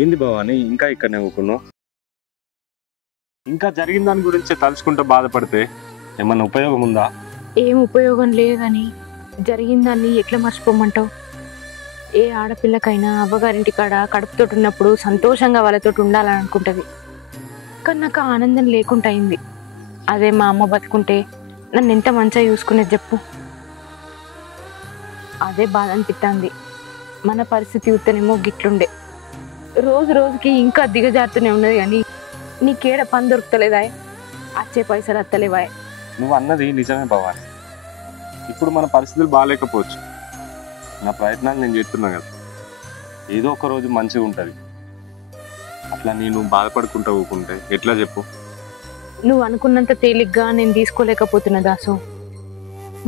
ఏంది భవాని ఇంకా ఇక్కడనే ఊకున్నావు? ఇంకా జరిగిన దాని గురించి తలుచుకుంటూ బాధపడితే ఏమన్నా ఉపయోగం ఉందా? ఏం ఉపయోగం లేదని జరిగిన దాన్ని ఎట్లా మర్చిపోమంటావు? ఏ ఆడపిల్లకైనా అవ్వగారింటి కాడ కడుపుతో ఉన్నప్పుడు సంతోషంగా వాళ్ళతో ఉండాలని అనుకుంటుంది. కానీ నాకు ఆనందం లేకుండా అయింది. అదే మా అమ్మ బతుకుంటే నన్ను ఎంత మంచిగా చూసుకునేది చెప్పు. అదే బాధ అనిపిస్తుంది. మన పరిస్థితి ఉత్తనేమో గిట్లుండే, రోజు రోజుకి ఇంకా దిగజారుతూనే ఉన్నది. కానీ నీకేడ పని దొరుకుతలేదా? వచ్చే పైసలు వస్తలేవా? నువ్వు అన్నది నిజమే భవాని. ఇప్పుడు మన పరిస్థితులు బాగాలేకపోవచ్చు. నా ప్రయత్నాలు నేను చేస్తున్నా కదా, ఏదో ఒక రోజు మంచిగా ఉంటుంది. అట్లా నేను బాధపడుకుంటూ ఊకుంటే ఎట్లా చెప్పు? నువ్వు అనుకున్నంత తేలిగ్గా నేను తీసుకోలేకపోతున్నా దాసు.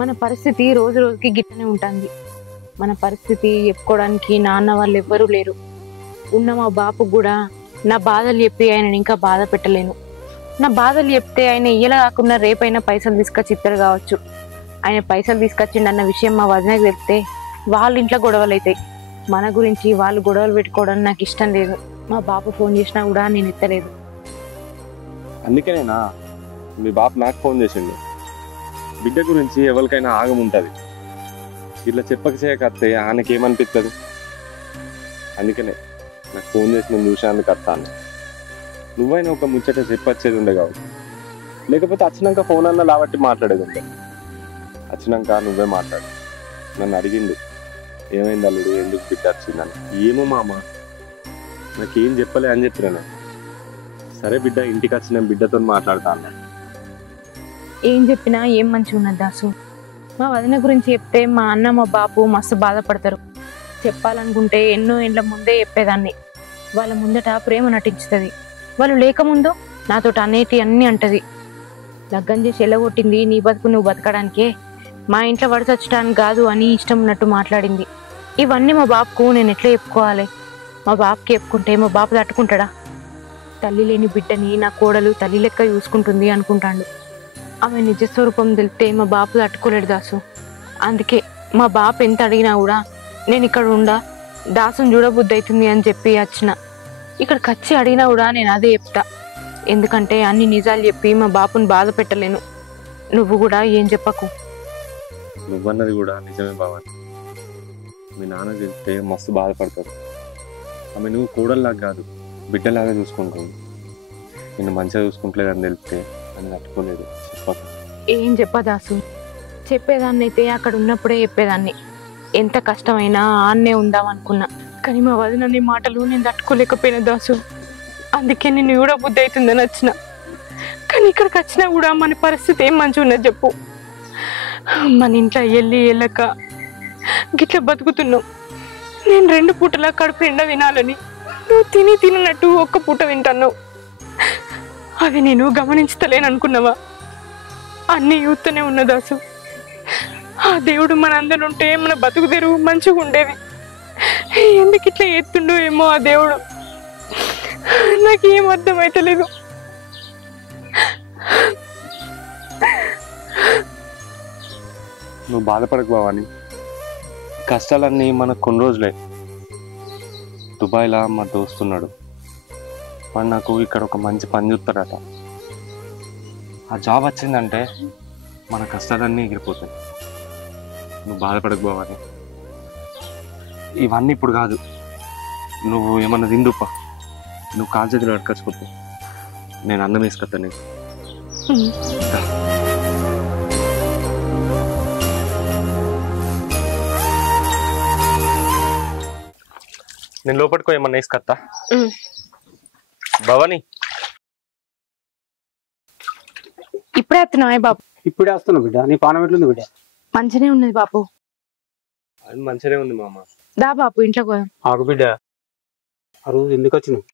మన పరిస్థితి రోజు రోజుకి గిట్టనే ఉంటుంది. మన పరిస్థితి చెప్పుకోవడానికి నాన్న వాళ్ళు ఎవ్వరూ లేరు. ఉన్న మా బాపు కూడా నా బాధలు చెప్పి ఆయనని ఇంకా బాధ పెట్టలేను. నా బాధలు చెప్తే ఆయన ఇయ్యలా కాకుండా రేపైనా పైసలు తీసుకొచ్చి ఇస్తారు కావచ్చు. ఆయన పైసలు తీసుకొచ్చిండన్న విషయం మా వదినకి చెప్తే వాళ్ళ ఇంట్లో గొడవలు అవుతాయి. మన గురించి వాళ్ళు గొడవలు పెట్టుకోవడం నాకు ఇష్టం లేదు. మా బాపు ఫోన్ చేసినా కూడా నేను ఎత్తలేదు. అందుకేనేనా మీ బాపు నాకు ఫోన్ చేసిండు. బిడ్డ గురించి ఎవరికైనా ఆగం ఉంటుంది. ఇట్లా చెప్పక చేయకత్తే ఆయనకేమనిపిస్తుంది. అందుకనే నాకు ఫోన్ చేసిన నిమిషానికి వస్తాను. నువ్వైనా ఒక ముచ్చట చెప్పొచ్చేది ఉండే కావచ్చు. లేకపోతే వచ్చినాక ఫోన్ అన్నా లాబట్టి మాట్లాడేది ఉండే. వచ్చినాక నువ్వే మాట్లాడు. నన్ను అడిగిండు ఏమైంది అల్లుడు, ఎందుకు బిడ్డ వచ్చిందని. ఏమో మామ నాకేం చెప్పలే అని చెప్పినా. సరే బిడ్డ ఇంటికి వచ్చిన బిడ్డతో మాట్లాడతా అన్నా. ఏం చెప్పినా ఏం మంచిగా ఉన్నది దాసు. మా వదిన గురించి చెప్తే మా అన్న మా బాపు మస్తు బాధపడతారు. చెప్పాలనుకుంటే ఎన్నో ఏళ్ళ ముందే చెప్పేదాన్ని. వాళ్ళ ముందట ప్రేమ నటించుతుంది. వాళ్ళు లేకముందు నాతో అనేటి అన్నీ అంటది. లగ్గం చేసి ఎల్లగొట్టింది నీ బతుకు నువ్వు బతకడానికే, మా ఇంట్లో వడచచ్చడానికి కాదు అని ఇష్టం ఉన్నట్టు మాట్లాడింది. ఇవన్నీ మా బాపుకు నేను ఎట్లా చెప్పుకోవాలి? మా బాపుకి చెప్పుకుంటే మా బాపు తట్టుకుంటాడా? తల్లి లేని బిడ్డని నా కోడలు తల్లి లెక్క చూసుకుంటుంది అనుకుంటాడు. ఆమె నిజస్వరూపం తెలిస్తే మా బాపు తట్టుకోలేడు దాసు. అందుకే మా బాపు ఎంత అడిగినా కూడా నేను ఇక్కడ ఉండా, దాసుని చూడబుద్ధి అవుతుంది అని చెప్పి వచ్చిన. ఇక్కడికి వచ్చి అడిగినా కూడా నేను అదే చెప్తా. ఎందుకంటే అన్ని నిజాలు చెప్పి మా బాపుని బాధ పెట్టలేను. నువ్వు కూడా ఏం చెప్పకు. నువ్వన్నది కూడా నిజమే భవాని. మీ నాన్న చెప్తే మస్తు బాధపడతారు. ఆమె నువ్వు కోడల్లాగా కాదు బిడ్డలాగా చూసుకుంటుంది. నిన్ను మంచిగా చూసుకుంటలేదని తెలిస్తే అని తట్టుకోలేదు. చెప్పకు. ఏం చెప్పదాసు? చెప్పేదాన్ని అయితే అక్కడ ఉన్నప్పుడే చెప్పేదాన్ని. ఎంత కష్టమైనా ఆన్నే ఉందామనుకున్నా. కానీ మా వదిన నీ మాటలు నేను తట్టుకోలేకపోయినా దాసు. అందుకే నేను కూడా బుద్ధి అవుతుందని వచ్చిన. కానీ ఇక్కడికి వచ్చినా కూడా మన పరిస్థితి ఏం మంచిగా ఉన్నది చెప్పు. మన ఇంట్లో వెళ్ళక గిట్లా బతుకుతున్నావు. నేను 2 పూటలా కడుపు నిండా వినాలని నువ్వు తినట్టు ఒక్క పూట వింటున్నావు. అది నేను గమనించలేను అనుకున్నావా? అన్నీ యూత్తనే ఉన్న దాసు. ఆ దేవుడు మనందరూ ఉంటే మన బతుకు తెరువు మంచిగా ఉండేది. ఎందుకు ఇట్లా ఎత్తుండో ఏమో ఆ దేవుడు. నాకేం అర్థమైతలేదు. నువ్వు బాధపడకు భవాని. కష్టాలన్నీ మనకు కొన్ని రోజులే. దుబాయ్లో మా దోస్తున్నాడు. వాడు నాకు ఇక్కడ ఒక మంచి పని చూస్తాడట. ఆ జాబ్ వచ్చిందంటే మన కష్టాలన్నీ ఎగిరిపోతాయి. నువ్వు బాధపడకు భవాని. ఇవన్నీ ఇప్పుడు కాదు. నువ్వు ఏమన్నా తిందుపా. నువ్వు కాలు చేతులు అడకచ్చుకోపో. నేను అన్నం వేసుకొస్తాను నీకు. నేను లోపలికో ఏమన్నా వేసుకొస్తా. భవాని ఇప్పుడే వస్తున్నావా బాబు? ఇప్పుడే వస్తున్నా బిడ్డ. నీ పానం ఎట్లుంది బిడ్డ? మంచినే ఉన్నది బాబు. అది మంచిగానే ఉంది మామ. దా బాబు ఇంట్లో పోయాం. ఆగు బిడ్డ. ఆ రోజు ఎందుకు వచ్చినావు?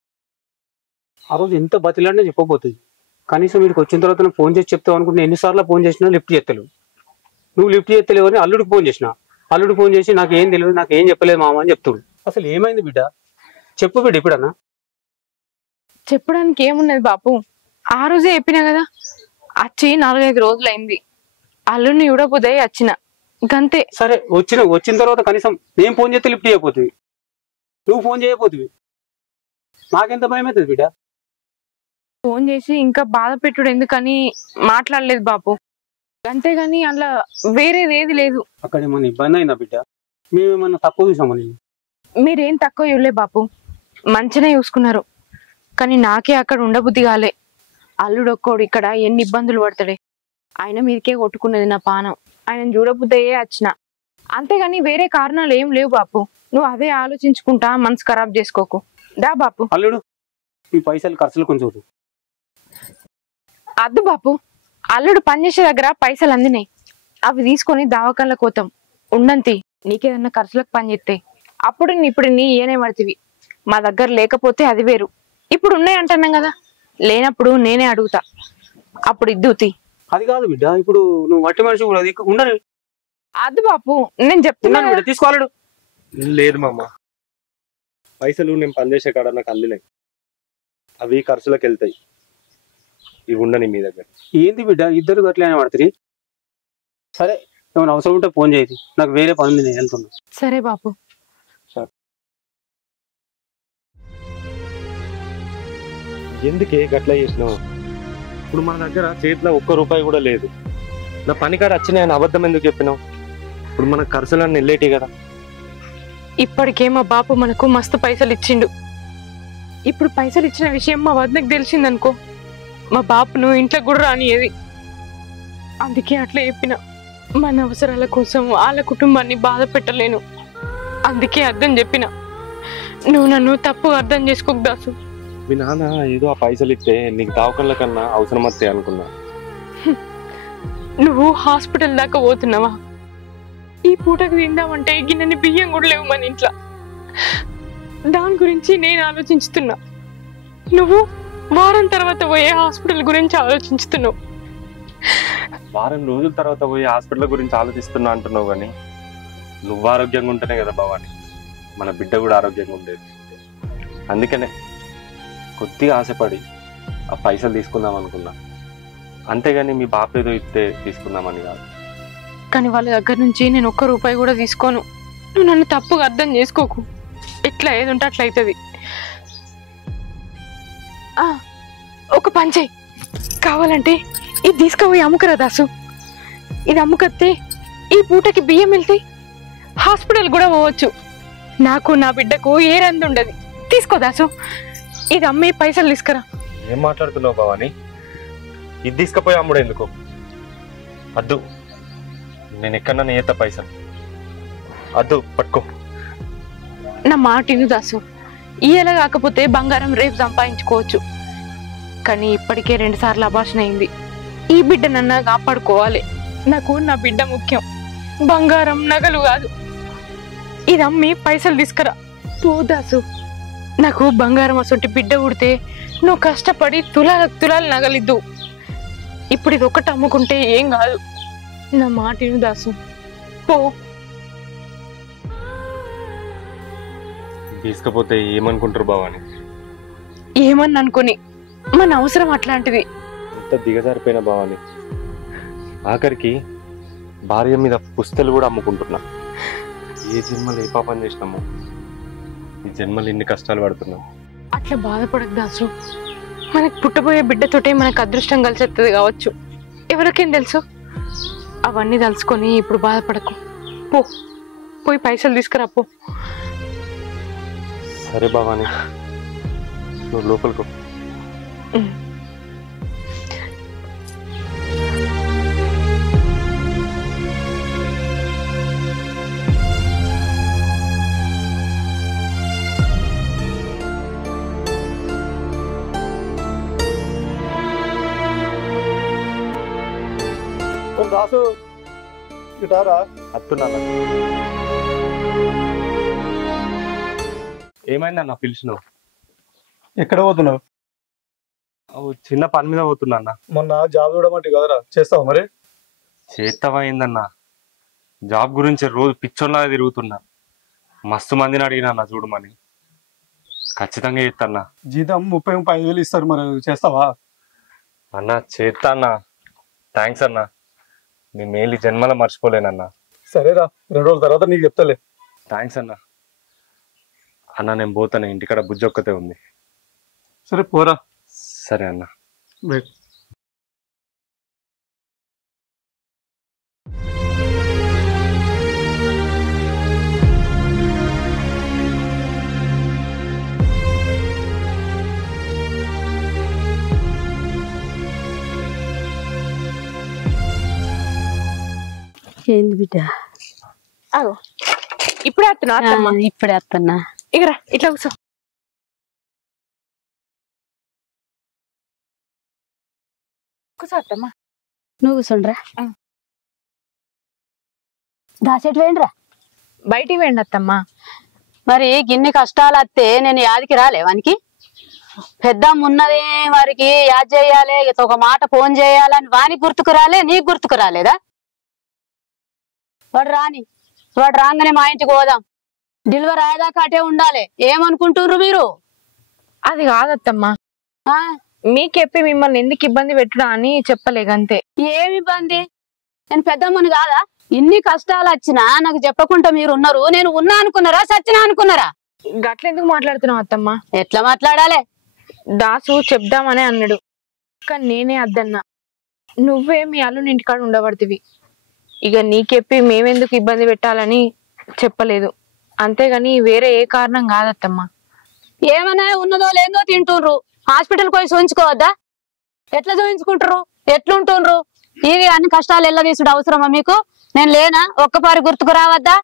ఆ రోజు ఎంత బతిలాడినా చెప్పబోతుంది. కనీసం వీడికి వచ్చిన తర్వాత నువ్వు ఫోన్ చేసి చెప్తావు అనుకుంటే ఎన్నిసార్లు ఫోన్ చేసినా లిఫ్ట్ చేస్తలేవు. నువ్వు లిఫ్ట్ చేస్తలేవు అని అల్లుడికి ఫోన్ చేసినా. అల్లుడికి ఫోన్ చేసి నాకు ఏం తెలియదు, నాకు ఏం చెప్పలేదు మామ అని చెప్తాడు. అసలు ఏమైంది బిడ్డ? చెప్పు బిడ్డ. ఇప్పుడన్నా చెప్పడానికి ఏమున్నది బాపు? ఆ రోజే చెప్పినా కదా. వచ్చి 4-5 రోజులైంది. అల్లుడిని చూడబోదే వచ్చిన గంతే. సరే వచ్చిన తర్వాత కనీసం నేను ఫోన్ చేస్తే లిఫ్ట్ చేయకపోతుంది, నువ్వు ఫోన్ చేయకపోతుంది. నాకెంత భయం అవుతుంది బిడ్డ. ఫోన్ చేసి ఇంకా బాధ పెట్టుడు ఎందుకని మాట్లాడలేదు బాపు. అంతేగాని అలా వేరేది ఏది లేదు. అక్కడ ఏమన్నా ఇబ్బంది అయిందా బిడ్డ? మేమేమన్నా తక్కువ చూసామని? మీరేం తక్కువ ఇవ్వలే బాపు, మంచిగా చూసుకున్నారు. కానీ నాకే అక్కడ ఉండబుద్ధి కాలే. అల్లుడు ఒక్కోడు ఇక్కడ ఎన్ని ఇబ్బందులు పడతాడే. ఆయన మీదకే కొట్టుకున్నది నా పానం. ఆయన చూడబుద్దయ్యే వచ్చిన, అంతేగాని వేరే కారణాలు ఏం లేవు బాపు. నువ్వు అదే ఆలోచించుకుంటా మనసు ఖరాబ్ చేసుకోకు. దా బాపు. అల్లుడు ఈ పైసలు ఖర్చులు కొంచెం. అద్దు బాపు, అల్లుడు పనిచేసే దగ్గర పైసలు అందినాయి. అవి తీసుకొని దవాఖానలకు పోతాం. ఉండంతి, నీకేదన్నా ఖర్చులకు పని చేస్తే అప్పుడు ఇప్పుడు నీ ఏనే పడుతుంది. మా దగ్గర లేకపోతే అది వేరు. ఇప్పుడు ఉన్నాయి అంటున్నాం కదా, లేనప్పుడు నేనే అడుగుతా, అప్పుడు ఇద్దుతి. అది కాదు బిడ్డ, ఇప్పుడు నువ్వు వట్టి మనిషి కూడా ఉండరు. అద్దు బాపు, నేను చెప్తున్నాను బిడ్డ, తీసుకోవాలడు. లేదు మామ, పైసలు నేను పనిచేసే కాడ నాకు అందినాయి. అవి ఖర్చులకు వెళ్తాయి. ఇవి ఉండని మీ దగ్గర. ఏంది బిడ్డ ఇద్దరు గట్లనే పడుతుంది? సరే, ఏమైనా అవసరం ఉంటే ఫోన్ చేయదు, నాకు వేరే పని ఉంది, నేను వెళ్తున్నా. సరే బాపు. ఎందుకే గట్లా చేసినావు? ఇప్పుడు మన దగ్గర చేతిలో ₹1 కూడా లేదు. నా పనికాడ వచ్చినాయని అబద్ధం ఎందుకు చెప్పినావు? ఇప్పుడు మన ఖర్చులన్నీ వెళ్ళేటి కదా. ఇప్పటికే మా బాపు మనకు మస్తు పైసలు ఇచ్చిండు. ఇప్పుడు పైసలు ఇచ్చిన విషయం మా వద్దకు తెలిసిందనుకో, మా బాపును ఇంట్లో కూడా రానియేది. అందుకే అట్లా చెప్పిన. మన అవసరాల కోసం వాళ్ళ కుటుంబాన్ని బాధ పెట్టలేను, అందుకే అర్థం చెప్పిన. నువ్వు నన్ను తప్పు అర్థం చేసుకోకు దాసు. మీ నాన్న ఏదో ఆ పైసలు ఇస్తే నీకు దావకళ్ళ కన్నా అవసరం వస్తాయి అనుకున్నా. నువ్వు హాస్పిటల్ దాకా పోతున్నావా? ఈ పూటకు తిందామంటే గిన్నెని బియ్యం కూడా లేవు మన ఇంట్లో. దాని గురించి నేను ఆలోచించుతున్నా. నువ్వు వారం తర్వాత పోయే హాస్పిటల్ గురించి ఆలోచించుతున్నావు. వారం రోజుల తర్వాత పోయి హాస్పిటల్ గురించి ఆలోచిస్తున్నా అంటున్నావు, కానీ నువ్వు ఆరోగ్యంగా ఉంటేనే కదా భవాని మన బిడ్డ కూడా ఆరోగ్యంగా ఉండేది. అందుకనే కొద్దిగా ఆశపడి ఆ పైసలు తీసుకుందాం అనుకున్నా, అంతేగాని మీ బాప ఏదో ఇస్తే తీసుకుందామని కాదు. కానీ వాళ్ళ దగ్గర నుంచి నేను ₹1 కూడా తీసుకోను. నువ్వు నన్ను తప్పుగా అర్థం చేసుకోకు. ఎట్లా ఏది ఉంటే అట్లా అవుతుంది. ఒక పని చెయ్యి, కావాలంటే ఇది తీసుకుపోయి అమ్ముకరా దాసు. ఇది అమ్ముకత్తే ఈ పూటకి బియ్యం వెళ్తాయి, హాస్పిటల్ కూడా పోవచ్చు. నాకు నా బిడ్డకు ఏ రంది ఉండదు. తీసుకో దాసు, ఇది అమ్మి పైసలు తీసుకురా. ఏం మాట్లాడుతున్నావు భవాని? ఇది తీసుకుపోయి అమ్ముడు ఎందుకు? అద్దు, నేను ఎక్కడన్నా ఏత పైసలు అద్దు, పట్టుకో. నా మాట ఇను దాసు, ఇయ్యేలా కాకపోతే బంగారం రేపు సంపాదించుకోవచ్చు. కానీ ఇప్పటికే 2 సార్లు అభాషణ అయింది. ఈ బిడ్డ నన్ను కాపాడుకోవాలి. నాకు నా బిడ్డ ముఖ్యం, బంగారం నగలు కాదు. ఇది అమ్మి పైసలు తీసుకురా పో దాసు. నాకు బంగారం అసొంటి బిడ్డ ఉడితే నువ్వు కష్టపడి తులాలు నగలిద్దు. ఇప్పుడు ఇది ఒకటి అమ్ముకుంటే ఏం కాదు. నా మాట ఇను దాసు, పో. తీసుకపోతే ఏమనుకుంటారు భవాని? ఏమని అనుకుని, మన అవసరం అట్లాంటిది. ఎంత దిగజారిపోయిన భవాని, ఆఖరికి భార్య మీద పుస్తలు కూడా అమ్ముకుంటున్నా. ఏ జన్మలు ఏ పాపం చేసినామో ఈ జన్మలు ఇన్ని కష్టాలు పడుతున్నాం. అట్లా బాధపడకు దాసు. మనకు పుట్టబోయే బిడ్డతోటే మనకు అదృష్టం కలిసేస్తుంది కావచ్చు, ఎవరికేం తెలుసు. అవన్నీ తలుచుకొని ఇప్పుడు బాధపడకు. పో, పోయి పైసలు తీసుకురా పో. సరే భవాని, నువ్వు లోపలికి. దాసు గిటారా అత్తున్నా. ఏమైందన్న పిలిచినావు? ఎక్కడ పోతున్నావు? చిన్న పని మీద పోతున్నా అన్న. మొన్న జాబ్ చూడమంటే కదరా, చేస్తావు మరి? చేత్తమైందన్న. జాబ్ గురించి రోజు పిచ్చోళ్ళగా తిరుగుతున్నా. మస్తు మందిని అడిగినా అన్న చూడమని. ఖచ్చితంగా చేస్తాన్నా. జీతం 30-35 ఇస్తారు, మరి చేస్తావా? అన్న చేస్తా అన్న. థ్యాంక్స్ అన్న, నీ మేలు జన్మలో మర్చిపోలేనన్నా. సరేరా, 2 రోజుల తర్వాత నీకు చెప్తాలే. థ్యాంక్స్ అన్న. అన్న నేను పోతాను, ఇంటికాడ బుజ్జి ఒక్కతే ఉంది. సరే పోరా. సరే అన్న. వెయిట్. ఏంది బిడ్డ? అగో ఇప్పుడే వస్తున్నా అత్తమ్మ. ఇప్పుడే వస్తున్నా. ఇకరా ఇట్లా కూర్చో. కూర్చో అత్తమ్మ. నువ్వు కూర్చోండ్రా. దాసేటి వేయండిరా. బయటికి వేయండి అత్తమ్మ. మరి గిన్ని కష్టాలు వస్తే నేను యాదికి రాలే వానికి. పెద్దమ్మ ఉన్నది వారికి యాద్ చేయాలి, ఒక మాట ఫోన్ చేయాలని వానికి గుర్తుకు రాలే, నీకు గుర్తుకు రాలేదా? వాడు రాగానే మా ఇంటికి పోదాం, డెలివరీ అయ్యేదాకా అటే ఉండాలి. ఏమనుకుంటుర్రు మీరు? అది కాదత్తమ్మ, మీకు చెప్పి మిమ్మల్ని ఎందుకు ఇబ్బంది పెట్టుడా అని చెప్పలేగంతే. ఏమి ఇబ్బంది? నేను పెద్దమ్మని కాదా? ఇన్ని కష్టాలు వచ్చినా నాకు చెప్పకుండా మీరు ఉన్నారు. నేను ఉన్నా అనుకున్నారా, సచ్చినా అనుకున్నారా? గట్లెందుకు మాట్లాడుతున్నావు అత్తమ్మ? ఎట్లా మాట్లాడాలి? దాసు చెప్దామనే అన్నాడు, కానీ నేనే అద్దన్నా. నువ్వే మీ అల్లుని ఇంటికాడ ఉండబడుతుంది, ఇక నీకెప్పి మేమెందుకు ఇబ్బంది పెట్టాలని చెప్పలేదు. అంతేగాని వేరే ఏ కారణం కాదత్తమ్మ. ఏమన్నా ఉన్నదో లేదో తింటుండ్రు, హాస్పిటల్ పోయి చూయించుకోవద్దా? ఎట్లా చూయించుకుంటారు, ఎట్లుంటుండ్రు? ఇవి అన్ని కష్టాలు ఎల్ల తీసుడు అవసరమా మీకు? నేను లేనా? ఒక్కపారి గుర్తుకు రావద్దా?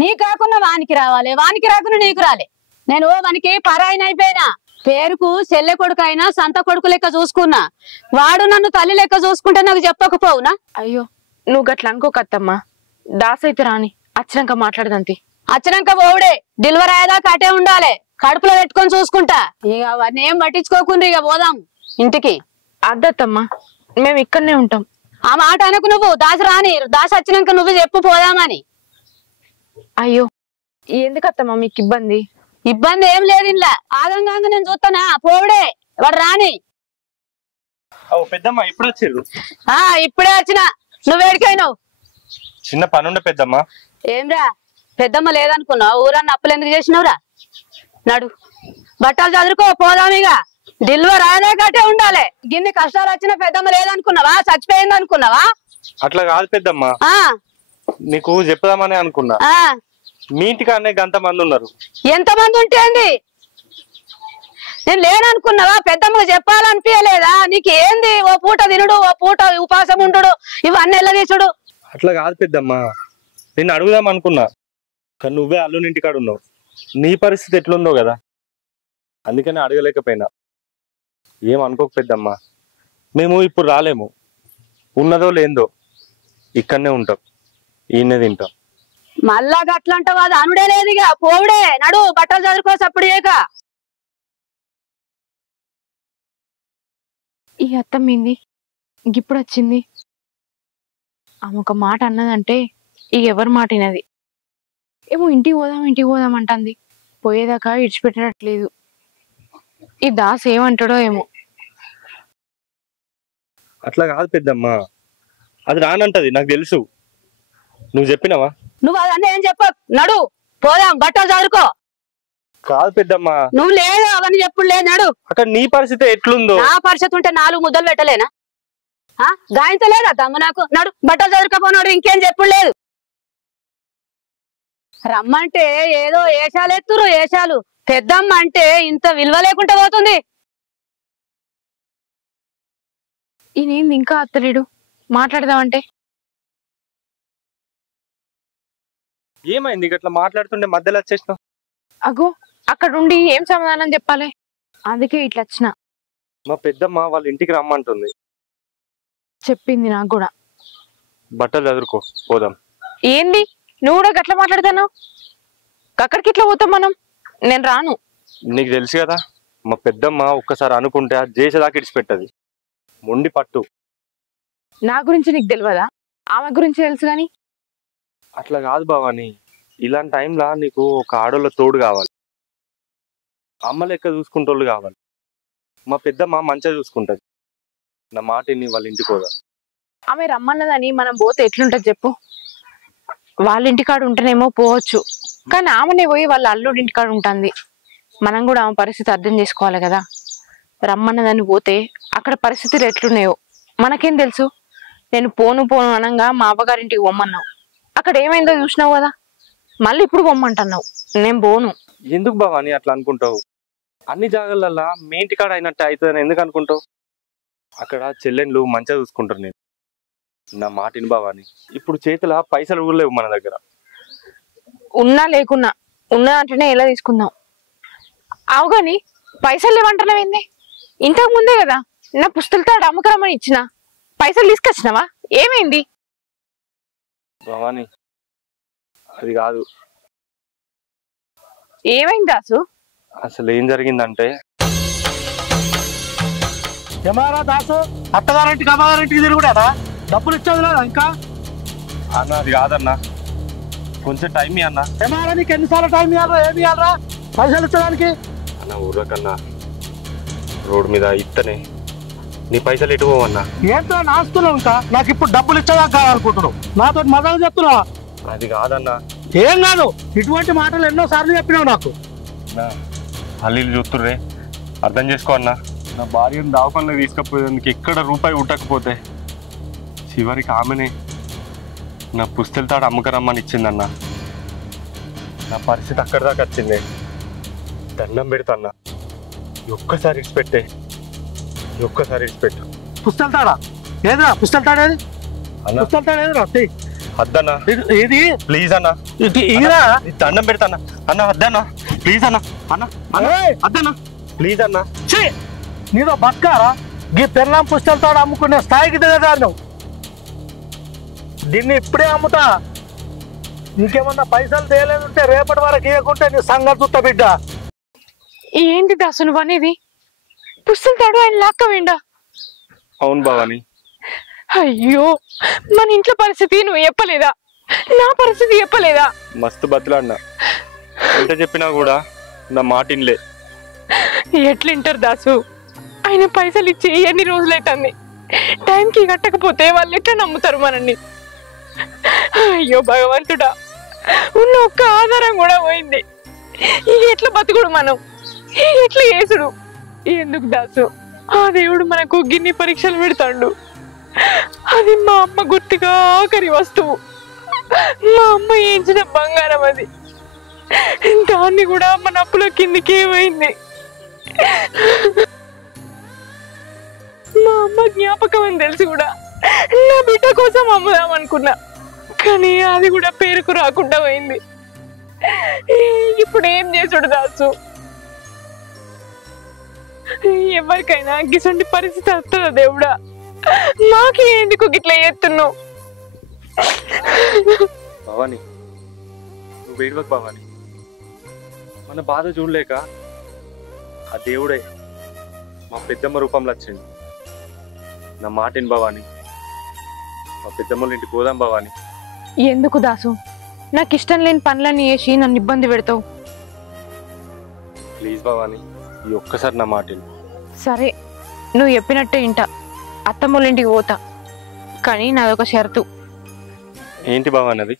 నీ కాకుండా వానికి రావాలి, వానికి రాకుండా నీకు రాలే. నేను వానికి పరాయిన అయిపోయినా. పేరుకు చెల్లె కొడుకు అయినా సంత కొడుకు లెక్క చూసుకున్నా. వాడు నన్ను తల్లి లెక్క చూసుకుంటే నాకు చెప్పకపోవునా? అయ్యో నువ్వు గట్ల అనుకోకత్తమ్మ. దాస్ అయితే రాని, వచ్చినాక మాట్లాడదంతి. వచ్చినాక పోవుడే, డెలివరీ అయ్యేదాకా అటే ఉండాలి, కడుపులో పెట్టుకొని చూసుకుంటా. ఇక అవన్నీ ఏం పట్టించుకోకుండా ఇక పోదాం ఇంటికి. అద్దత్తమ్మ, మేము ఇక్కడనే ఉంటాం. ఆ మాట అనకు నువ్వు. దాసి రాని, దాసి వచ్చినాక నువ్వు చెప్పు పోదామని. అయ్యో ఎందుకత్తమ్మ మీకు ఇబ్బంది? ఇబ్బంది ఏం లేదు, ఇంట్లో ఆగంగా నేను చూస్తానా. పోవుడే, వాడు రాని. పెద్దమ్మ ఇప్పుడు వచ్చారు? ఇప్పుడే వచ్చిన. నువ్వు వేడికైనావు? చిన్న పని ఉండే పెద్దమ్మ. ఏంరా పెద్దమ్మ లేదనుకున్నావు? ఊరన్న అప్పులు ఎందుకు చేసినవురా? నడు, బట్టలు చదువుకో, పోదాం. ఇక డెలివరీ అయ్యేదాకా ఉండాలి. గిన్ని కష్టాలు వచ్చిన పెద్దమ్మ లేదనుకున్నావా? చచ్చిపోయింది అనుకున్నావా? అట్లా కాదు పెద్దమ్మ, నీకు చెప్దామని అనుకున్నా. మీ ఇంటికి అనే గంట మంది ఉన్నారు. ఎంతమంది ఉంటేంది? నేను లేననుకున్నావా? పెద్దమ్మకు చెప్పాలనిపించలేదా? నీకు ఏంది? ఓ పూట తినుడు, ఓ పూట ఉపాసం ఉండు, ఇవన్నీ ఎలా తీసుడు? అట్లా కాదు పెద్దమ్మ, నేను అడుగుదాం అనుకున్నా, కానీ నువ్వే అల్లుని ఇంటికాడ ఉన్నావు. నీ పరిస్థితి ఎట్లుందో కదా, అందుకని అడగలేకపోయినా. ఏం అనుకోక పెద్దమ్మ, మేము ఇప్పుడు రాలేము. ఉన్నదో లేదో ఇక్కడనే ఉంటాం, ఈయనే తింటాం. మళ్ళా గట్లంటావు? అది అనుడే లేదు. ఇక పోవుడే, నడు, బట్టలు చదువుకోసి అప్పుడు ఏక. ఈ అత్తమ్మింది ఇప్పుడు వచ్చింది. ఆమె ఒక మాట అన్నదంటే ఇక ఎవరి మాట వినది. ఏమో ఇంటికి పోదాం అంటుంది. పోయేదాకా ఇడిచిపెట్టట్లేదు. ఈ దాస్ ఏమంటాడో ఏమో. అట్లా కాదు పెద్దమ్మ, అది రానంటది, నాకు తెలుసు. నువ్వు చెప్పినావా? నువ్వు అదన్నీ ఏం చెప్ప. నడు, పోదాం, బట్టలు చదువుకో. కాదు పెద్దమ్మ, నువ్వు లేదు అవన్నీ చెప్పుడు లేదు. నడు. అక్కడ నీ పరిస్థితి ఎట్లుందో? నా పరిస్థితి ఉంటే 4 ముద్దలు పెట్టలేనా? గాయంతలేదా తమ్ము నాకు? నడు, బట్టలు చదువుకోపోనాడు. ఇంకేం చెప్పుడు లేదు. రమ్మంటే ఏదో ఏషాలు ఎత్తురు, ఏషాలు. పెద్దమ్మ అంటే ఇంత విలువ లేకుండా పోతుంది. ఈయనేంది ఇంకా అత్తలేడు? మాట్లాడదామంటే ఏమైంది? ఇట్లా మాట్లాడుతుంటే మధ్యలో వచ్చేసినావు. అగో అక్కడుండి ఏం సమాధానం చెప్పాలి, అందుకే ఇట్లా వచ్చిన. మా పెద్దమ్మ వాళ్ళ ఇంటికి రమ్మంటుంది. చెప్పింది నాకు కూడా. బట్టలు చదువుకో, పోదాం. ఏంది నువ్వు కూడా గట్లా మాట్లాడుతున్నావు? అక్కడికి ఇట్లా పోతాం మనం? నేను రాను. నీకు తెలుసు కదా, మా పెద్దమ్మ ఒక్కసారి అనుకుంటే అది చేసేదాకా ఇడిచిపెట్టది. మొండి పట్టు. నా గురించి నీకు తెలియదా? ఆమె గురించి తెలుసు గాని. అట్లా కాదు భవాని, ఇలాంటి టైంలో నీకు ఒక ఆడోళ్ళ తోడు కావాలి. అమ్మ లెక్క చూసుకుంటోళ్ళు కావాలి. మా పెద్దమ్మ మంచిగా చూసుకుంటది. నా మాట నీ వాళ్ళ ఇంటికి పోదా. ఆమె రమ్మన్నదని మనం పోతే ఎట్లుంటది చెప్పు? వాళ్ళ ఇంటికాడ ఉంటేనేమో పోవచ్చు, కానీ ఆమెనే పోయి వాళ్ళ అల్లుడి ఇంటికాడ ఉంటుంది. మనం కూడా ఆమె పరిస్థితి అర్థం చేసుకోవాలి కదా. రమ్మన్నదని పోతే అక్కడ పరిస్థితులు ఎట్లున్నాయో మనకేం తెలుసు. నేను పోను పోను అనంగా మా అవ్వగారింటికి పొమ్మన్నావు, అక్కడ ఏమైందో చూసినావు కదా, మళ్ళీ ఇప్పుడు పొమ్మంటున్నావు. నేను పోను. ఎందుకు భవాని అట్లా అనుకుంటావు? అన్ని జాగాలల్లా మీ ఇంటికాడ అయినట్టు అవుతుందని ఎందుకు అనుకుంటావు? అక్కడ చెల్లెళ్ళు మంచిగా చూసుకుంటారు. నేను నా మాటిని భవాని, ఇప్పుడు చేతుల పైసలు కూడా లేవు మన దగ్గర. ఉన్నా లేకున్నా ఉన్నా అంటేనే ఎలా తీసుకుందాం. అవు కానీ పైసలు లేవంటున్నావు ఏంది? ఇంతకు ముందే కదా నా పుస్తలతో అమ్మకరమ్మని ఇచ్చిన, పైసలు తీసుకొచ్చినావా? ఏమైంది భవాని? అది కాదు. ఏమైంది దాసు? అసలు ఏం జరిగిందంటే, ఏమారా దాసు, అత్తగారింటికి అమ్మగారింటికి తిరుగుడానా? డబ్బులు ఇచ్చేది లేదా ఇంకా? అన్న అది కాదన్నా, కొంచెం టైం అన్న. ఏమారా నీకు ఎన్నిసార్లు టైం ఇవ్వాలా? ఏమి ఇవ్వాలరా పైసలు ఇచ్చడానికి? అన్న ఊర్రకన్నా రోడ్డు మీద ఇత్తనే నీ పైసలు ఎటు పోవన్నా? ఏంటో నాస్తున్నావు ఇంకా? నాకు ఇప్పుడు డబ్బులు ఇచ్చేదాకా కావాలనుకుంటున్నావు, నాతో మజాకు చెప్తున్నావా? అది కాదన్నా. ఏం కాదు, ఇటువంటి మాటలు ఎన్నో సార్లు చెప్పినావు నాకు. అల్లీలు చూస్తుర్రే, అర్థం చేసుకో అన్న. నా భార్యను దావకంలో తీసుకపోయేందుకు ఎక్కడ రూపాయి ఉట్టకపోతే చివరికి ఆమెనే నా పుస్తెలతాడు అమ్మకరమ్మని ఇచ్చిందన్న. నా పరిస్థితి అక్కడి దాకా వచ్చింది. దండం పెడతాన్నా, ఒక్కసారి ఇచ్చిపెట్టే, ఒక్కసారి ఇచ్చిపెట్టు. పుస్తెలతాడా ఏదిరా? పుస్తెలతాడేది? అన్న పుస్తెలతాడేదిరా? అద్దన్నా ఏది? ప్లీజ్ అన్న, ఇదిరా దండం పెడతాన్నా అన్న. అద్దన్నా ప్లీజ్ అన్న, అన్న అద్దన్నా ప్లీజ్ అన్న. నీదో బతకారా? గీ పెళ్ళాం పుస్తెలతాడు అమ్ముకునే స్థాయికి దిగదారు నువ్వు. దీన్ని ఇప్పుడే అమ్ముతా. ఇంకేమన్నా పైసలు తేలేదుంటే రేపటి వరకు ఇవ్వకుంటే నీ సంగతి చూస్తా బిడ్డ. ఏంటి దాసు నువ్వు అనేది? పుస్తలతాడు ఆయన లాక్కవేండా? అవును భవాని. అయ్యో, మన ఇంట్లో పరిస్థితి నువ్వు చెప్పలేదా? నా పరిస్థితి చెప్పలేదా? మస్తు బతులాడినా, ఎంత చెప్పినా కూడా నా మాటిన్లే. ఎట్లింటారు దాసు? ఆయన పైసలు ఇచ్చి ఎన్ని రోజులైతుంది, టైంకి కట్టకపోతే వాళ్ళు ఎట్లా నమ్ముతారు మనల్ని? అయ్యో భగవంతుడా, ఉన్న ఒక్క ఆధారం కూడా పోయింది. ఎట్లా బతుకుడు మనం? ఎట్లా చేసుడు? ఎందుకు దాసు ఆ దేవుడు మనకు గిన్ని పరీక్షలు పెడతాడు? అది మా అమ్మ గుర్తుగా ఆఖరి వస్తువు, మా అమ్మ ఏంచిన బంగారం. అది దాన్ని కూడా మన అప్పుల కిందికి ఏమైంది? మా అమ్మ జ్ఞాపకం అని తెలిసి కూడా నా బిడ్డ కోసం అమ్ముదాం అనుకున్నా, కానీ అది కూడా పేరుకు రాకుండా పోయింది. ఇప్పుడు ఏం చేసుడు దాసు? ఎవరికైనా గిసంటి పరిస్థితి వస్తుందా దేవుడా? మాకు ఎందుకు గిట్లా చేస్తున్నావు? భవాని నువ్వు ఏడవకు భవాని. మన బాధ చూడలేక ఆ దేవుడే మా పెద్దమ్మ రూపంలో వచ్చింది. నా మాటిని భవాని, మా పెద్దమ్మల ఇంటికి పోదాం భవాని. ఎందుకు దాసు నాకు ఇష్టం లేని పనులన్నీ చేసి నన్ను ఇబ్బంది పెడతావు? ప్లీజ్ భవాని, ఈ ఒక్కసారి నా మాటిని. సరే, నువ్వు చెప్పినట్టే ఇంట అత్తమ్మల ఇంటికి పోతా, కానీ నాదొక షరతు. ఏంటి భవాని అది?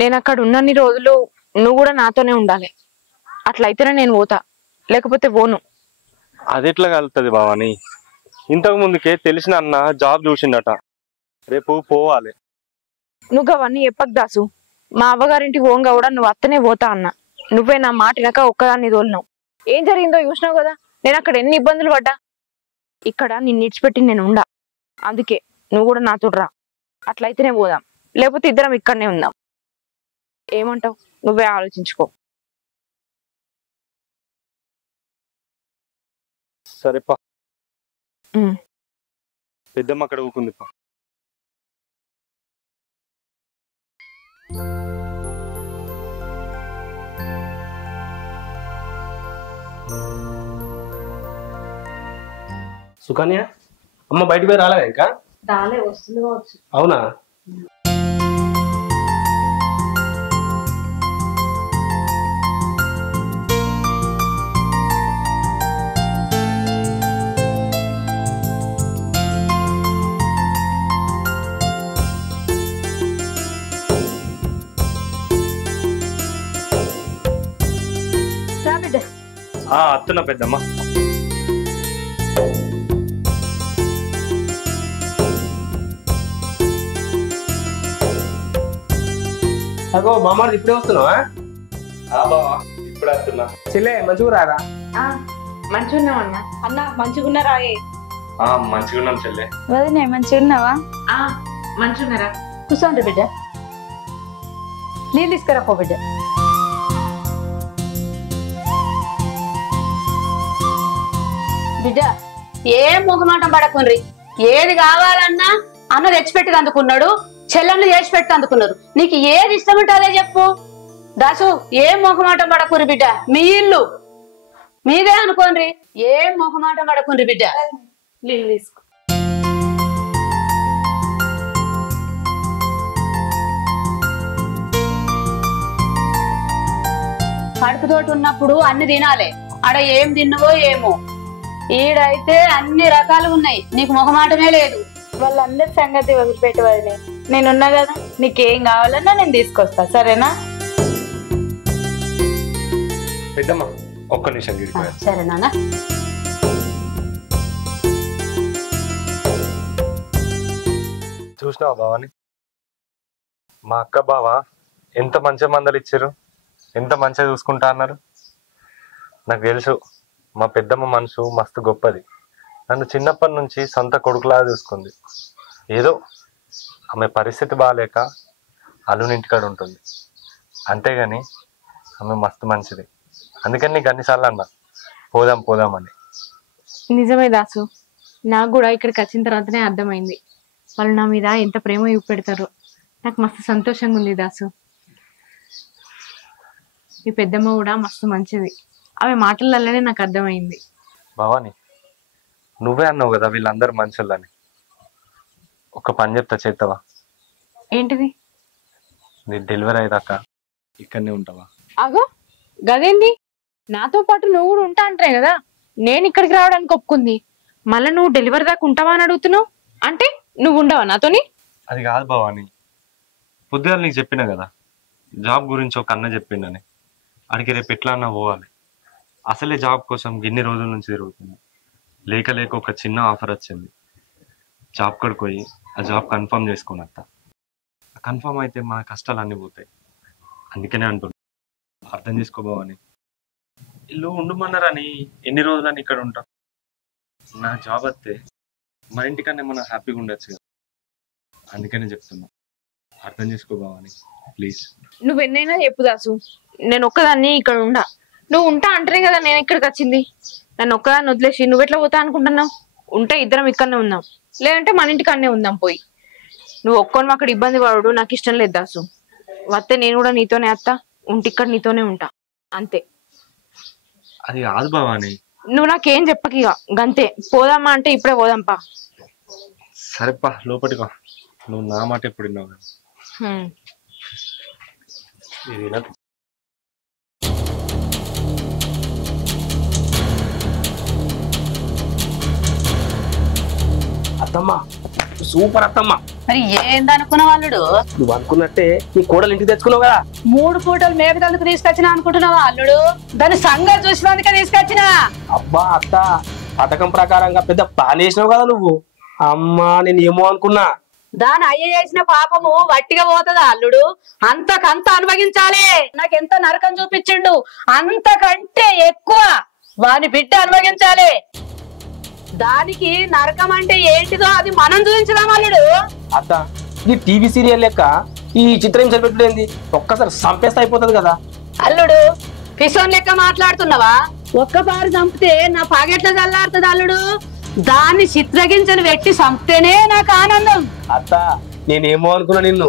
నేను అక్కడ ఉన్నన్ని రోజులు నువ్వు కూడా నాతోనే ఉండాలి. అట్లయితేనే నేను పోతా, లేకపోతే పోను. అది ఎట్లా కలుగుతుంది భవాని? ఇంతకు ముందుకే తెలిసిన అన్న జాబ్ చూసిండట, రేపు పోవాలి. నువ్వు అవన్నీ చెప్పకు దాసు. మా అవ్వగారింటికి పోంగా కూడా నువ్వు అత్తనే పోతా అన్న. నువ్వే నా మాట వినక ఒక్కదాన్ని తోలినావు. ఏం జరిగిందో చూసినావు కదా, నేను అక్కడ ఎన్ని ఇబ్బందులు పడ్డా. ఇక్కడ నిన్ను ఇడిచిపెట్టి నేను ఉండా, అందుకే నువ్వు కూడా నాతో రా. అట్లయితేనే పోదాం, లేకపోతే ఇద్దరం ఇక్కడనే ఉందాం. ఏమంటావు? నువ్వే ఆలోచించుకో. సరేపా, పెద్దమ్మ అక్కడ ఊకుంది పా. సుకన్య అమ్మ బయటికి పోయి రాలేదా ఇంకా? రాలే, వస్తుంది కావచ్చు. అవునా? అత్తున్నా పెద్దమ్మ. అగో మామాడు ఇప్పుడే వస్తున్నావా? బావా ఇప్పుడు వస్తున్నా. చెల్లె మంచిగా రారా? మంచిగున్నామన్నా. అన్న మంచిగున్నారా? మంచిగా ఉన్నాం చెల్లె. వదినే మంచిగున్నావా? మంచిగున్నారా? కూర్చోండి బిడ్డ. నీళ్ళు తీసుకురా పో బిడ్డ. బిడ్డ ఏం ముఖమాటం పడకుండ్రి. ఏది కావాలన్నా అన్న తెచ్చిపెట్టి అందుకున్నాడు, చెల్లెళ్ళు చేసి పెట్టి అందుకున్నారు. నీకు ఏది ఇష్టం ఉంటే అదే చెప్పు. దాసు ఏం ముఖమాటం పడకుండ్రి బిడ్డ. మీ ఇల్లు మీదే అనుకోండి. ఏం ముఖమాటం పడకుండ్రి బిడ్డ. నీళ్ళు తీసుకో. కడుపుతోటి ఉన్నప్పుడు అన్ని తినాలి. ఆడ ఏం తిన్నవో ఏమో. ఈడైతే అన్ని రకాలు ఉన్నాయి, నీకు ముఖమాటమే లేదు. వాళ్ళందరి సంగతి వదిలిపెట్టి వదిలే, నేనున్నా కదా, నీకేం కావాలన్నా నేను తీసుకొస్తా, సరేనా? పెద్దమ్మ ఒక్క నిమిషం గిరిపోయా. సరే నాన్న. చూసినావా బావని? మా అక్క బావ ఎంత మంచి మందలు ఇచ్చారు, ఎంత మంచిగా చూసుకుంటా అన్నారు. నాకు తెలుసు మా పెద్దమ్మ మనసు మస్తు గొప్పది. నన్ను చిన్నప్పటి నుంచి సొంత కొడుకులా చూసుకుంది. ఏదో ఆమె పరిస్థితి బాగాలేక అల్లునింటికాడ ఉంటుంది, అంతేగాని ఆమె మస్తు మంచిది. అందుకని నీకు అన్నిసార్లు అన్నా పోదాం పోదామని. నిజమే దాసు, నాకు కూడా ఇక్కడికి వచ్చిన తర్వాతనే అర్థమైంది వాళ్ళు నా మీద ఎంత ప్రేమ చూపెడతారో. నాకు మస్తు సంతోషంగా ఉంది దాసు. ఈ పెద్దమ్మ కూడా మస్తు మంచిది, ఆమె మాటలలోనే నాకు అర్థమైంది. భవాని నువ్వే అన్నావు కదా వీళ్ళందరూ మంచోళ్ళని. ఒక పని చెప్తా, చేస్తావా? ఏంటిది? నీ డెలివరీ అయ్యాక ఇక్కడనే ఉంటావా? అగో గదేంది, నాతో పాటు నువ్వు కూడా ఉంటా అంటారే కదా, నేను ఇక్కడికి రావడానికి ఒప్పుకుంది. మళ్ళీ నువ్వు డెలివరీ దాకా ఉంటావా అని అడుగుతున్నావు. అంటే నువ్వు ఉండవా నాతోని? అది కాదు భవాని, పొద్దుగా నీకు చెప్పినా కదా జాబ్ గురించి ఒక అన్న చెప్పిండని. అడిగి రేపు ఎట్లా అన్నా పోవాలి. అసలే జాబ్ కోసం ఎన్ని రోజుల నుంచి తిరుగుతుంది. లేక లేక ఒక చిన్న ఆఫర్ వచ్చింది. జాబ్ కడికి పోయి ఆ జాబ్ కన్ఫర్మ్ చేసుకుని అత్త. కన్ఫర్మ్ అయితే మన కష్టాలు అన్నీ పోతాయి. అందుకనే అంటున్నా, అర్థం చేసుకోబోవని. ఇల్లు ఉండమన్నారని ఎన్ని రోజులని ఇక్కడ ఉంటా. నా జాబ్ వస్తే మన ఇంటికన్నా మనం హ్యాపీగా ఉండొచ్చు కదా. అందుకనే చెప్తున్నా, అర్థం చేసుకోబోవని ప్లీజ్. నువ్వు ఎన్నైనా చెప్పు దాసు, నేను ఒక్కదాన్ని ఇక్కడ ఉండా. నువ్వు ఉంటా అంటేనే కదా నేను ఇక్కడికి వచ్చింది. నన్ను ఒక్కదాన్ని వదిలేసి నువ్వు ఎట్లా పోతా అనుకుంటున్నావు? ఉంటే ఇద్దరం ఇక్కడనే ఉందాం, లేదంటే మన ఇంటికన్నే ఉందాం పోయి. నువ్వు ఒక్కొని అక్కడ ఇబ్బంది పడడు నాకు ఇష్టం లేదు దాసు. వస్తే నేను కూడా నీతోనే వస్తా, ఉంటే ఇక్కడ నీతోనే ఉంటా, అంతే. అది కాదు భవాని. నువ్వు నాకేం చెప్పకి ఇక, గంతే. పోదామా అంటే ఇప్పుడే పోదాంపా. సరేపా లోపలిగా. నువ్వు నా మాట ఎప్పుడు విన్నావు కదా. ఇది వినదు. అత్తమ్మ సూపర్ అత్తమ్మ. మరి ఏందనుకున్న వాళ్ళుడు? నువ్వు అనుకున్నట్టే నీ కోడలు ఇంటికి తెచ్చుకున్నావు కదా. 3 పూటలు మేపదందుకు తీసుకొచ్చినా అనుకుంటున్నావా అల్లుడు? దాని సంగతి చూసినందుకే తీసుకొచ్చినా. అబ్బా అత్త, పథకం ప్రకారంగా పెద్ద ప్లాన్ వేసినావు కదా నువ్వు. అమ్మా నేను ఏమో అనుకున్నా. దాని అయ్య చేసిన పాపము వట్టిగా పోతుందా అల్లుడు? అంతకంత అనుభవించాలి. నాకెంత నరకం చూపించిండు, అంతకంటే ఎక్కువ వాని బిడ్డ అనుభవించాలి. దానికి నరకం అంటే ఏంటిదో అది మనం చూపించదాం అల్లుడు. అత్త ఈ టీవీ సీరియల్ లెక్క ఈ చిత్రహింస పెట్టుడేంది? ఒక్కసారి సంపేస్తే అయిపోతుంది కదా. అల్లుడు పిసోన్ లెక్క మాట్లాడుతున్నావా? ఒక్కసారి చంపితే నా పాకెట్ల చల్లారుతుంది అల్లుడు. దాన్ని చిత్రగించని పెట్టి చంపితేనే నాకు ఆనందం. అత్త నేనేమో అనుకున్నా నిన్ను.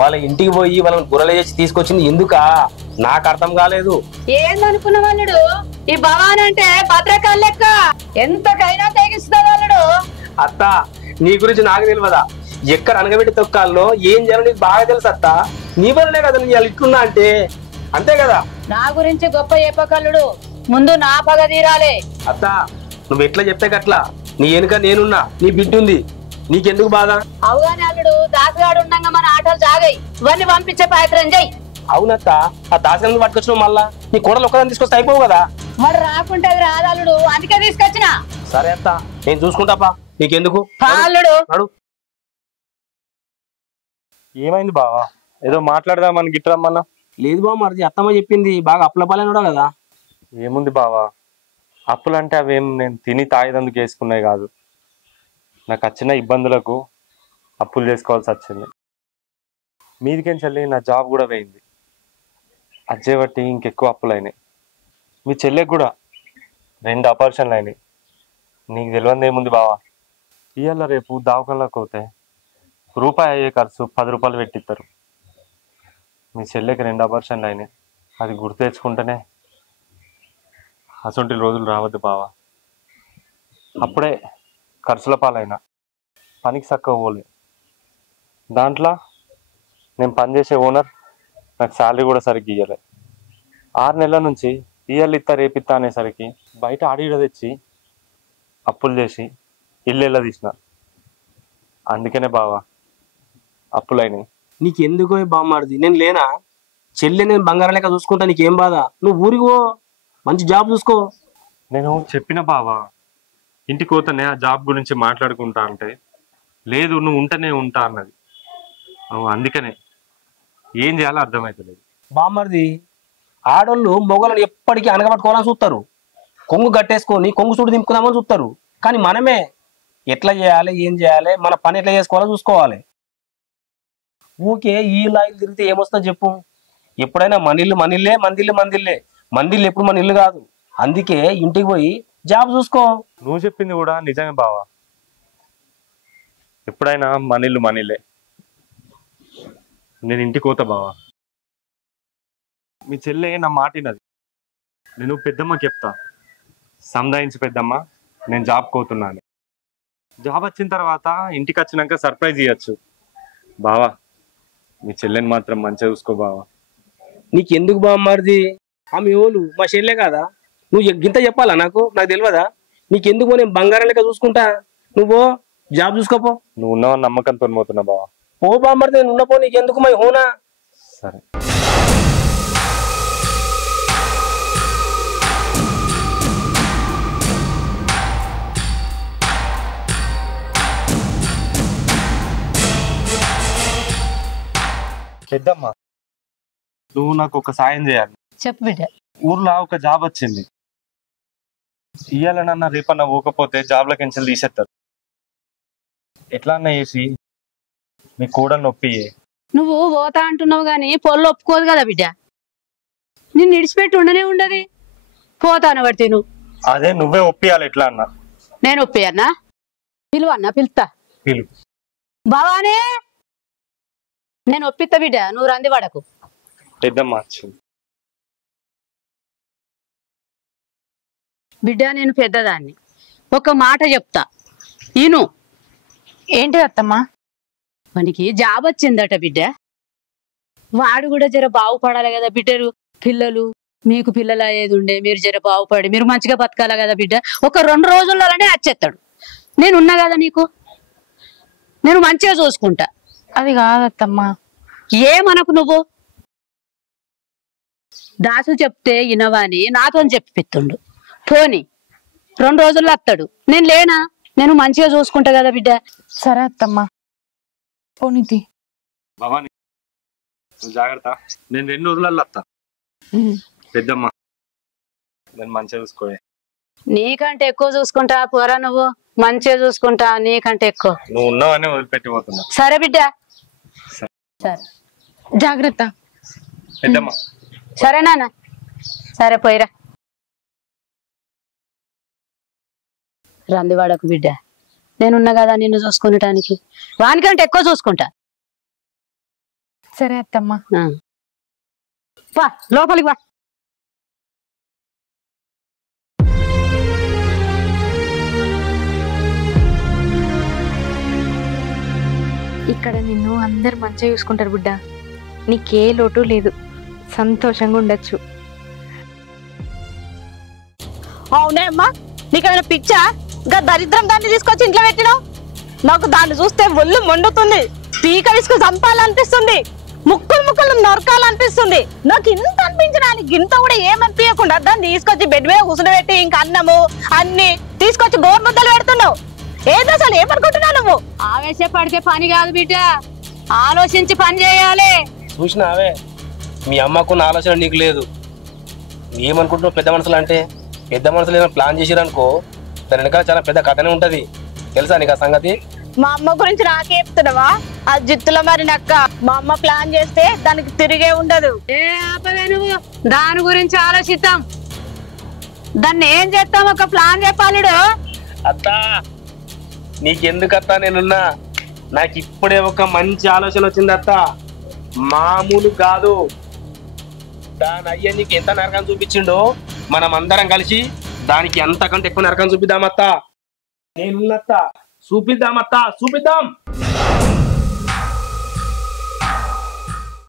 వాళ్ళ ఇంటికి పోయి వాళ్ళని గుర్రలు చేసి తీసుకొచ్చింది ఎందుకా నాకు అర్థం కాలేదు. ఏందనుకున్న వాళ్ళుడు? ఈ భవాన్ అంటే భద్రకాళ లెక్క ఎంతకైనా తెగిస్తుంది అల్లుడు. అత్త నీ గురించి నాకు తెలియదా? ఎక్కడ అనగబెట్టి తొక్కాలో ఏం చేయాలో నీకు బాగా తెలుసు అత్త. నీ వల్లనే కదా నేను ఇట్లున్నా అంటే, అంతే కదా. నా గురించి గొప్ప చెప్పకల్లుడు, ముందు నా పగ తీరాలి. అత్త నువ్వు ఎట్లా చెప్తే గట్లా. నీ వెనుక నేనున్నా, నీ బిడ్డ ఉంది, నీకెందుకు బాధ? అవుగాని అల్లుడు, దాసగాడు ఉండగా మన ఆటలు సాగాయి. ఇవన్నీ పంపించే ప్రయత్నం చెయ్యి. అవునత్త, ఆ దాసగాన్ని పట్టుకొచ్చినావు, మళ్ళా నీ కోడలు ఒక్కదాన్ని తీసుకొస్తే అయిపోవు కదా. వాడు రాకుంటే అది రాదల్లుడు, అందుకే తీసుకొచ్చిన. సరే అత్త నేను చూసుకుంటాపా నీకెందుకు అల్లుడు నడు. ఏమైంది బావా? ఏదో మాట్లాడదామని గిట్టరమ్మన్నా. లేదు బావ మరిది అత్తమ్మ చెప్పింది బాగా అప్లపాలనుడా కదా. ఏముంది బావా, అప్పులంటే అవేం నేను తిని తాగేదందుకు వేసుకున్నాయి కాదు. నాకు వచ్చిన ఇబ్బందులకు అప్పులు చేసుకోవాల్సి వచ్చింది. మీదికేం చెల్లి నా జాబ్ కూడా పోయింది. అజ్జే బట్టి ఇంకెక్కువ అప్పులు అయినాయి. మీ చెల్లెకి కూడా 2 ఆపరేషన్లు అయినాయి. నీకు తెలియదు ఏముంది బావా, ఇవాళ రేపు దావకంలోకి పోతే రూపాయి అయ్యే ఖర్చు 10 రూపాయలు పెట్టిస్తారు. మీ చెల్లెకి 2 ఆపరేషన్లు అయినాయి. అది గుర్తు తెచ్చుకుంటేనే అసొంటి రోజులు రావద్దు బావా. అప్పుడే ఖర్చుల పాలైనా, పనికి చక్కగా పోలే. దాంట్లో నేను పనిచేసే ఓనర్ నాకు శాలరీ కూడా సరిగ్గా ఇవ్వలే. 6 నెలల నుంచి ఇయ్యాలి ఇత్తా రేపిత్తా అనేసరికి బయట ఆడిడ తెచ్చి అప్పులు చేసి ఇల్లు తీసిన. అందుకనే బావా అప్పులైనాయి. నీకెందుకో బామ్మడిది నేను లేనా? చెల్లె నేను బంగారం లెక్క చూసుకుంటా, నీకేం బాధ? నువ్వు ఊరికి పో, మంచి జాబ్ చూసుకో. నేను చెప్పిన బావా, ఇంటికి పోతానే ఆ జాబ్ గురించి మాట్లాడుకుంటా అంటే లేదు నువ్వు ఉంటేనే ఉంటా అన్నది. అందుకనే ఏం చేయాలో అర్థమవుతలేదు. బామ్మడిది ఆడోళ్ళు మొగలను ఎప్పటికీ అనగబట్టుకోవాలని చూస్తారు. కొంగు కట్టేసుకొని కొంగు చూడు దింపుకుందామని చూస్తారు. కానీ మనమే ఎట్లా చేయాలి, ఏం చేయాలి, మన పని ఎట్లా చేసుకోవాలో చూసుకోవాలి. ఊకే ఈ లాయిలు తిరిగితే ఏమొస్తా చెప్పు? ఎప్పుడైనా మనిల్లు మనిల్లే, మందిల్లు మందిల్లే. మందిల్లు ఎప్పుడు మన ఇల్లు కాదు. అందుకే ఇంటికి పోయి జాబ్ చూసుకో. నువ్వు చెప్పింది కూడా నిజమే బావా. ఎప్పుడైనా మనీళ్ళు మనీలే. నేను ఇంటికి పోతా బావా. మీ చెల్లె నా మాటినది. నేను పెద్దమ్మకి చెప్తా, సంధాయించి పెద్దమ్మ నేను జాబ్కి పోతున్నాను. జాబ్ వచ్చిన తర్వాత ఇంటికి వచ్చినాక సర్ప్రైజ్ ఇవ్వచ్చు. బావా మీ చెల్లెని మాత్రం మంచిగా చూసుకో బావా. నీకెందుకు బామ్మడిది? ఆమె ఓలు మా చెల్లె కాదా? నువ్వు గింత చెప్పాలా నాకు తెలియదా? నీకెందుకు? నేను బంగారం లెక్క చూసుకుంటా, నువ్వు జాబ్ చూసుకోపో. నువ్వు ఉన్నావని నమ్మకంతో పోతున్నా బావా. ఓ బామ్మడిది నేను ఉన్నపో, నీకెందుకు మై హోనా? సరే. పెద్దమ్మ నువ్వు నాకు ఒక సాయం చేయాలి. చెప్పు బిడ్డ. ఊర్లో ఒక జాబ్ వచ్చింది. ఇయ్యాలనన్నా రేపన్నా పోకపోతే జాబ్ల కెన్సిల్ తీసేస్తారు. ఎట్లా అన్నా చేసి మీ కూడా నొప్పి. నువ్వు పోతా అంటున్నావు గాని పొల్లు ఒప్పుకోదు కదా బిడ్డ. నిన్ను ఇడిచిపెట్టి ఉండనే ఉండదు. పోతాను బట్టి నువ్వు అదే నువ్వే ఒప్పియాలి. ఎట్లా అన్నా నేను ఒప్పియన్నా? పిలువన్నా? పిలుస్తా. పిలు. బావానే నేను ఒప్పిస్తా బిడ్డ, నువ్వు రంది పడకు. పెద్దమ్మ వచ్చింది. బిడ్డ నేను పెద్దదాన్ని, ఒక మాట చెప్తా ఈను. ఏంటి అత్తమ్మా? వానికి జాబ్ వచ్చిందట బిడ్డ. వాడు కూడా జర బాగుపడాలి కదా బిడ్డరు. పిల్లలు మీకు పిల్లలు అయ్యేది ఉండే, మీరు జర బాగుపడి మీరు మంచిగా బతకాలి కదా బిడ్డ. ఒక 2 రోజుల్లోనే వచ్చేస్తాడు. నేనున్నా కదా నీకు, నేను మంచిగా చూసుకుంటా. అది కాదత్తమ్మా. ఏమనకు నువ్వు. దాసు చెప్తే ఇనవాని నాతో చెప్పిస్తుండు. పోని 2 రోజుల్లో వస్తాడు. నేను లేనా? నేను మంచిగా చూసుకుంటా కదా బిడ్డ. సరే అత్తమ్మా, పోనీతి. భవాని నువ్వు జాగ్రత్త. నేను 2 రోజులలో వస్తా. పెద్దమ్మ నేను మంచిగా చూసుకో. నీకంటే ఎక్కువ చూసుకుంటా పోరా. నువ్వు మంచిగా చూసుకుంటా, నీకంటే ఎక్కువ. నువ్వు ఉన్నావని వదిలిపెట్టి పోతున్నా. సరే బిడ్డ. సరే జాగ్రత్త. పెద్దమ్మ. సరే నాన్న. సరే పోయిరా. రందివాడకు బిడ్డ, నేనున్నా కదా నిన్ను చూసుకునేటానికి. వానికంటే ఎక్కువ చూసుకుంటా. సరే అత్తమ్మా. వా లోపలికి వా. ఇక్కడ నిన్ను అందరు మంచిగా చూసుకుంటారు బిడ్డ. నీకే లోటు లేదు, సంతోషంగా ఉండొచ్చు. అవునే అమ్మా, నీకేమైనా పిచ్చా? ఇంకా దరిద్రం దాన్ని తీసుకొచ్చి ఇంట్లో పెట్టినావు. నాకు దాన్ని చూస్తే ఒళ్ళు మండుతుంది, పీక విసుకు చంపాలనిపిస్తుంది, ముక్కులు ముక్కులు నొరకాలనిపిస్తుంది. నాకు ఇంత గురించి నాకు గింత కూడా ఏమనిపించకుండా దాన్ని తీసుకొచ్చి బెడ్ మీద కూర్చుని ఇంకా అన్నము అన్ని తీసుకొచ్చి గోరు ముద్దలు పెడుతున్నావు. ఏది అసలు ఏమనుకుంటున్నావు నువ్వు? ఆవేశపడితే పని కాదు బిడ్డ, ఆలోచించి పని చేయాలి. చూసినావే మీ అమ్మకున్న ఆలోచన నీకు లేదు. ఏమనుకుంటున్నావు పెద్ద మనుషులు అంటే? పెద్ద మనుషులు ఏమైనా ప్లాన్ చేసిరనుకో దాని వెనకాల చాలా పెద్ద కథనే ఉంటది. తెలుసా నీకు ఆ సంగతి? మా అమ్మ గురించి నాకే చెప్తున్నావా? ఆ జిత్తుల మరి నక్క మా అమ్మ ప్లాన్ చేస్తే దానికి తిరిగే ఉండదు. ఏ ఆపవే నువ్వు, దాని గురించి ఆలోచిద్దాం. దాన్ని ఏం చేస్తాం, ఒక ప్లాన్ చెప్పాలిడు. అత్తా నీకెందుకు అత్తా నేనున్నా. నాకు ఇప్పుడే ఒక మంచి ఆలోచన వచ్చింది అత్త. మామూలు కాదు. దాని అయ్య నీకు ఎంత నరకం చూపించిండో మనం అందరం కలిసి దానికి ఎంతకంటే ఎక్కువ నరకం చూపిద్దామత్తా. నేనున్నత్తా, చూపిద్దామత్తా, చూపిద్దాం.